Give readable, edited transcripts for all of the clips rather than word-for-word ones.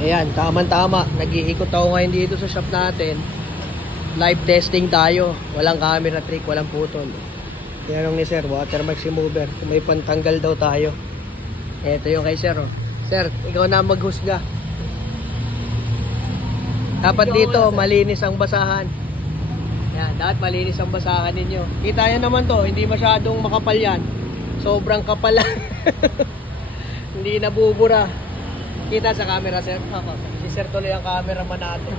Ayan, tama-tama. Nag-iikot ako ngayon dito sa shop natin. Live testing tayo. Walang camera trick, walang putol. Tinanong ni Sir, watermark remover. Kung may pantanggal daw tayo. Ito yung kay Sir. Oh. Sir, ikaw na maghusga. Dapat dito, malinis ang basahan. Yan, dapat malinis ang basahan ninyo. Kita yan naman to, hindi masyadong makapal yan. Sobrang kapal lang. Hindi nabubura. Kita sa camera, Sir? Si Sir tuloy ang cameraman natin.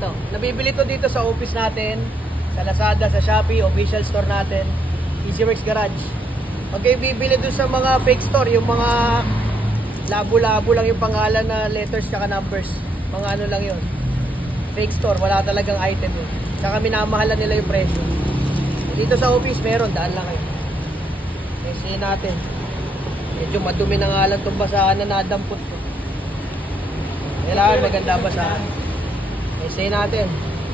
Ito, nabibili to dito sa office natin, sa Lazada, sa Shopee, official store natin, EasyWorks Garage. Pag kayo bibili doon sa mga fake store, yung mga labo-labo lang yung pangalan na letters kaka numbers, mga ano lang yun, fake store, wala talagang item yun. Saka minamahalan nila yung presyo. Dito sa office, meron, daan lang kayo. Kasi natin, medyo madumi na nga lang itong basahan na nadampot ko. Kailangan maganda basahan. Kasi natin,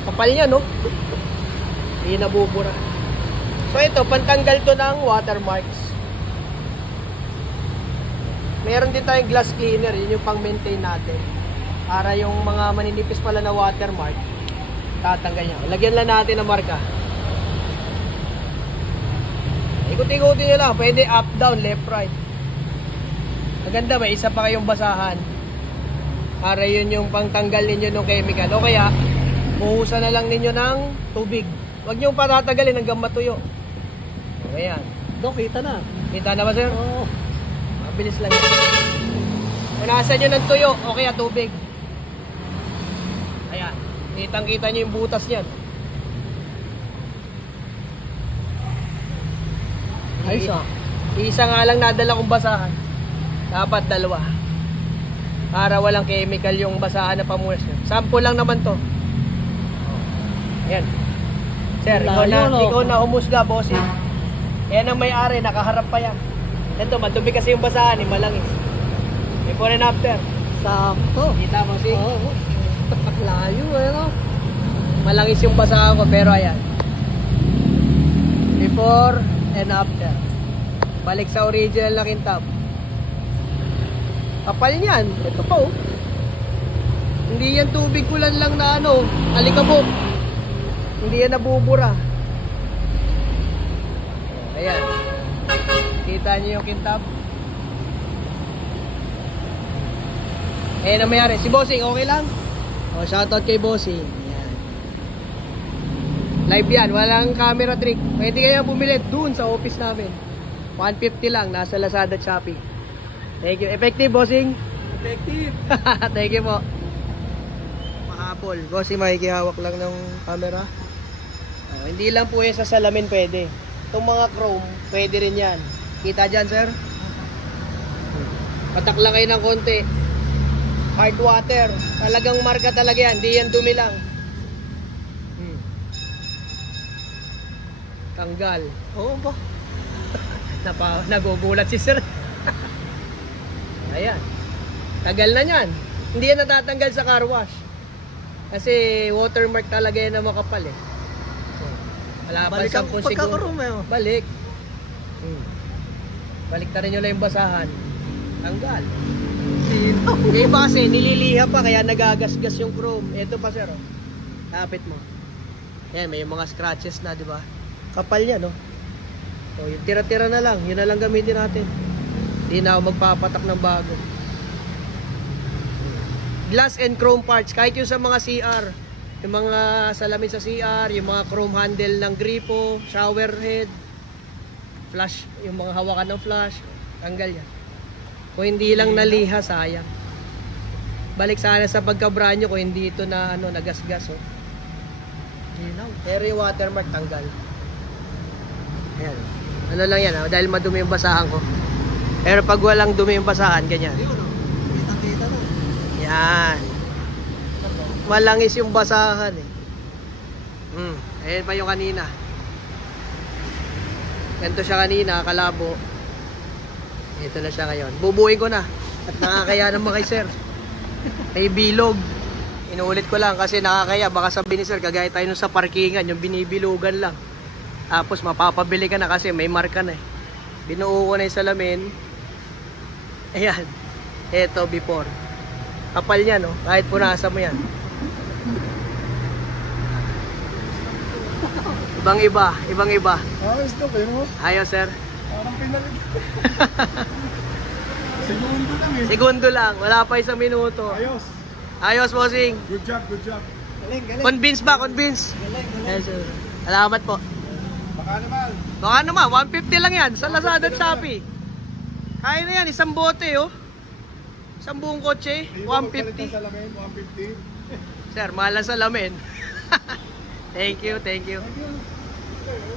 kapal niya, no? Hindi nabubura. So ito, pantanggal to ng watermarks. Meron din tayong glass cleaner, yun yung pang-maintain natin. Para yung mga maninipis pala na watermark, tatanggal niya. Lagyan lang natin ng marka. Ikot-ikutin nyo lang. Pwede up, down, left, right. Maganda, may isa pa kayong basahan. Para yun yung pangtanggal ninyo ng chemical. O kaya, buhusan na lang ninyo ng tubig. Huwag nyo patatagalin hanggang matuyo. O ayan. Dok, kita na. Kita na ba, Sir? Oo. Mabilis lang yun. Punasan nyo ng tuyo o kaya tubig. Ayan. Kitang-kita nyo yung butas niyan. Ayos ah. Isa nga lang nadala kong basahan. Dapat dalawa. Para walang chemical yung basahan na pamunas nyo. Sample lang naman to. Ayan. Sir, ikaw na humusga, bossing. Yan ang may-ari, nakaharap pa yan. Ito, madumi kasi yung basahan, malangis. Before and after. Sakto. Kita mo, bossing? Oo. Layo eh, no? Malangis yung basahan ko, pero ayan. Before and after. Balik sa original na kintab. Kapal niyan. Ito pa oh. Hindi yan tubig kulan lang na ano, alikabok. Hindi yan nabubura. Ayan. Kita niyo yung kintab. Ayan ang mayari. Si Bossing, okay lang? O, shoutout kay Bossing. Ayan. Live yan. Walang camera trick. Pwede kayo bumili dun sa office namin. 150 lang. Nasa Lazada at Shopee. Thank you. Effective, Bossing? Effective. Thank you po. Mahabol. Bossing, makikihawak lang ng camera. Hindi lang po yan sa salamin pwede. Itong mga chrome, pwede rin yan. Kita dyan, sir? Patak lang kayo ng konti. Hard water. Talagang marka talaga yan. Hindi yan dumi lang. Tanggal. Oo ba? Nagugulat si sir. Ayan. Tagal na yan. Hindi yan natatanggal sa car wash. Kasi watermark talaga yan na makapal eh. Wala pa 10 siguro. Balik. Balik na rin nyo lang yung basahan. Tanggal. Yung iba kasi nililiha pa kaya nagagasgas yung chrome. Ito pa sir oh. Lapit mo. Ayan, may mga scratches na, di ba? Kapal yan no. So yung tira-tira na lang. Yun na lang gamitin natin. Hindi na ako magpapatak ng bago. Glass and chrome parts. Kahit yung sa mga CR, yung mga salamin sa CR, yung mga chrome handle ng gripo, shower head, flash, yung mga hawakan ng flash, tanggal yan. Kung hindi lang naliha, sayang. Balik sana sa pagka-brand nyo kung hindi ito na ano, nagasgas. Oh. Pero yung watermark, tanggal. Ayan. Ano lang yan, oh, dahil madumi yung basahan ko. Pero pag walang dumi yung basahan, ganyan. Yan. Malangis yung basahan eh. Ayan pa yung kanina. Ganito siya kanina, kalabo. Ito na siya ngayon. Bubuin ko na. At nakakaya naman kay sir. Ay bilog. Inuulit ko lang kasi nakakaya. Baka sabihin ni sir, kagaya tayo sa parkingan, yung binibilugan lang. Tapos mapapabili ka na kasi may marka na eh. Binuo ko na yung salamin. Ayan. Ito before. Kapal yan, no? Kahit punasan mo yan. Ibang iba. Ayos to, pero Ayos, sir. parang pinalit. Segundo lang eh. Segundo lang, wala pa isang minuto. Ayos. Ayos, bossing. Good job, good job. Galing, galing. Convince ba? Convince? Galing, galing. Yes, sir. Salamat po. Baka naman. Baka naman, 150 lang yan sa Lazada at Shopee. Kaya na yan, isang bote, oh. Isang buong kotse, Ayun, magpalit 150. ng salamin, 150. Sir, mahal ang salamin. Thank you, thank you. Thank you.